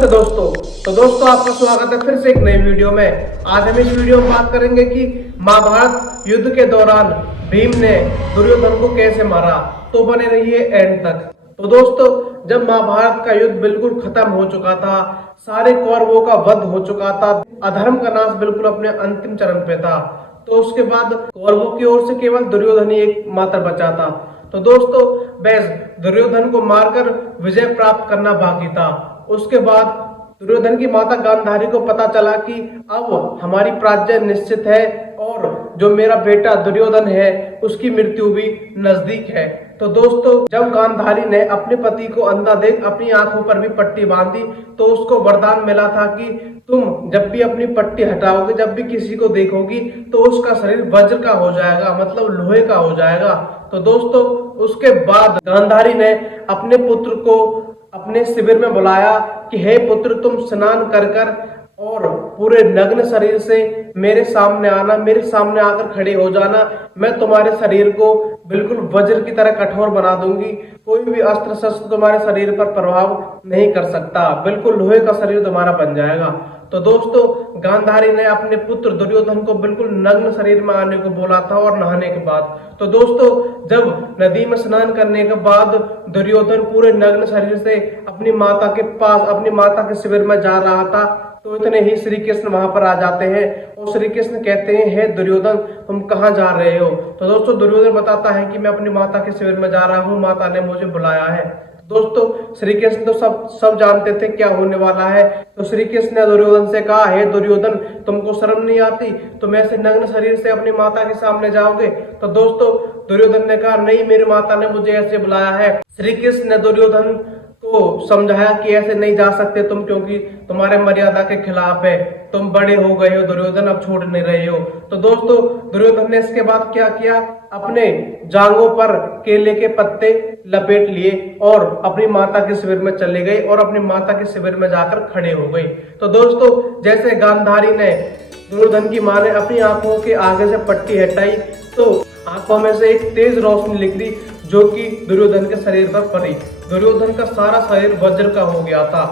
नमस्ते दोस्तों। तो दोस्तों आपका स्वागत है फिर से एक नई वीडियो में। आज हम इस वीडियो में बात करेंगे कि महाभारत युद्ध के दौरान भीम ने दुर्योधन को कैसे मारा। तो बने रहिए एंड तक। तो दोस्तों जब महाभारत का युद्ध बिल्कुल खत्म हो चुका था, सारे कौरवों का वध हो चुका था, अधर्म का नाश बिल्कुल अपने अंतिम चरण पे था, तो उसके बाद कौरवों की ओर से केवल दुर्योधन ही एक मात्र बचा था। तो दोस्तों बस दुर्योधन को मारकर विजय प्राप्त करना बाकी था। उसके बाद दुर्योधन की माता गांधारी को पता चला कि अब हमारी पराजय निश्चित है और जो मेरा बेटा दुर्योधन है उसकी मृत्यु भी नजदीक है। तो दोस्तों जब गांधारी ने अपने पति को अंधा देख अपनी आंखों पर भी पट्टी बांधी तो उसको वरदान मिला था कि तुम जब भी अपनी पट्टी हटाओगे, जब भी किसी को देखोगी तो उसका शरीर वज्र का हो जाएगा, मतलब लोहे का हो जाएगा। तो दोस्तों उसके बाद गांधारी ने अपने पुत्र को अपने शिविर में बुलाया कि हे पुत्र, तुम स्नान कर कर और पूरे नग्न शरीर से मेरे सामने आना, मेरे सामने आकर खड़े हो जाना। मैं तुम्हारे शरीर को बिल्कुल वज्र की तरह कठोर बना दूंगी, कोई भी अस्त्र शस्त्र तुम्हारे शरीर पर प्रभाव नहीं कर सकता, बिल्कुल लोहे का शरीर तुम्हारा बन जाएगा। तो दोस्तों गांधारी ने अपने पुत्र दुर्योधन को बिल्कुल नग्न शरीर में आने को बोला था और नहाने के बाद। तो दोस्तों जब नदी में स्नान करने के बाद दुर्योधन पूरे नग्न शरीर से अपनी माता के पास, अपनी माता के शिविर में जा रहा था, तो इतने ही श्री कृष्ण वहां पर आ जाते हैं और श्री कृष्ण कहते हैं हे दुर्योधन, तुम कहाँ जा रहे हो। तो दोस्तों दुर्योधन बताता है कि मैं अपनी माता के शिविर में जा रहा हूँ, माता ने मुझे बुलाया है। दोस्तों श्री कृष्ण तो सब जानते थे क्या होने वाला है। तो श्री कृष्ण ने दुर्योधन से कहा, हे दुर्योधन, तुमको शर्म नहीं आती, तुम ऐसे नग्न शरीर से अपनी माता के सामने जाओगे। तो दोस्तों दुर्योधन ने कहा, नहीं, मेरी माता ने मुझे ऐसे बुलाया है। श्री कृष्ण ने दुर्योधन को समझाया कि ऐसे नहीं जा सकते तुम, क्योंकि तुम्हारे मर्यादा के खिलाफ है, तुम बड़े हो गए हो दुर्योधन, अब छोड़ नहीं रहे हो। तो दोस्तों दुर्योधन ने इसके बाद क्या किया, अपने जांघों पर केले के पत्ते लपेट लिए और अपनी माता के शिविर में चले गए और अपनी माता के शिविर में जाकर खड़े हो गए। तो दोस्तों जैसे गांधारी ने, दुर्योधन की मां ने अपनी आंखों के आगे से पट्टी हटाई तो आंखों में से एक तेज रोशनी निकली जो कि दुर्योधन के शरीर पर पड़ी। दुर्योधन का सारा शरीर वज्र का हो गया था।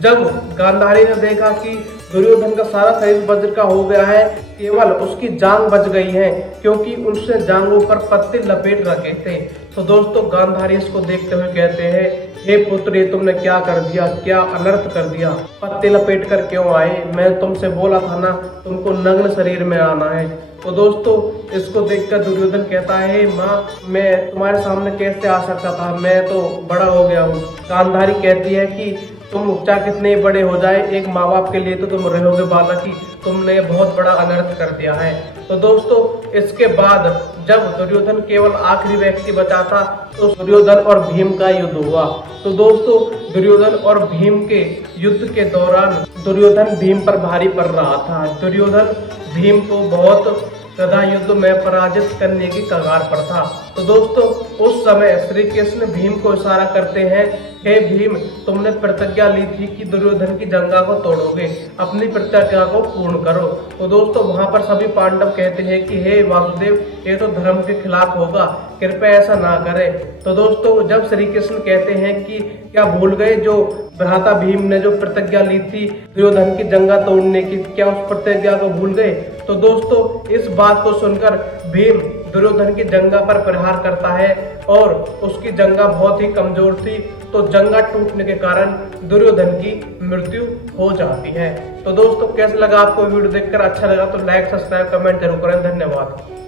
जब गांधारी ने देखा कि दुर्योधन का सारा शरीर वज्र का हो गया है, केवल उसकी जांग बच गई है क्योंकि उसने जांघों पर पत्ते लपेट रखे थे। तो दोस्तों गांधारी इसको देखते हुए कहते हैं, हे पुत्र, ये तुमने क्या कर दिया, क्या अनर्थ कर दिया, पत्ते लपेट कर क्यों आए, मैं तुमसे बोला था ना तुमको नग्न शरीर में आना है। तो दोस्तों इसको देखकर दुर्योधन कहता है, माँ, मैं तुम्हारे सामने कैसे आ सकता था, मैं तो बड़ा हो गया हूँ। गांधारी कहती है कि तुम चाहे कितने बड़े हो जाए, एक माँ बाप के लिए तो तुम रहोगे बालक ही, तुमने बहुत बड़ा अनर्थ कर दिया है। तो दोस्तों इसके बाद जब दुर्योधन केवल आखिरी व्यक्ति बचा था तो दुर्योधन और भीम का युद्ध हुआ। तो दोस्तों दुर्योधन और भीम के युद्ध के दौरान दुर्योधन भीम पर भारी पड़ रहा था। दुर्योधन भीम को बहुत गदा युद्ध में पराजित करने की कगार पर था। तो दोस्तों उस समय श्री कृष्ण भीम को इशारा करते हैं, हे भीम, तुमने प्रतिज्ञा ली थी कि दुर्योधन की जंगा को तोड़ोगे, अपनी प्रतिज्ञा को पूर्ण करो। तो दोस्तों वहां पर सभी पांडव कहते हैं कि हे वासुदेव, ये तो धर्म के खिलाफ होगा, कृपया ऐसा ना करें। तो दोस्तों जब श्री कृष्ण कहते हैं कि क्या भूल गए जो भ्राता भीम ने जो प्रतिज्ञा ली थी दुर्योधन की जंगा तोड़ने की, क्या उस प्रतिज्ञा को भूल गए। तो दोस्तों इस बात को सुनकर भीम दुर्योधन की जंगा पर प्रहार करता है और उसकी जंगा बहुत ही कमजोर थी, तो जंगा टूटने के कारण दुर्योधन की मृत्यु हो जाती है। तो दोस्तों कैसा लगा आपको वीडियो देखकर, अच्छा लगा तो लाइक, सब्सक्राइब, कमेंट जरूर करें। धन्यवाद।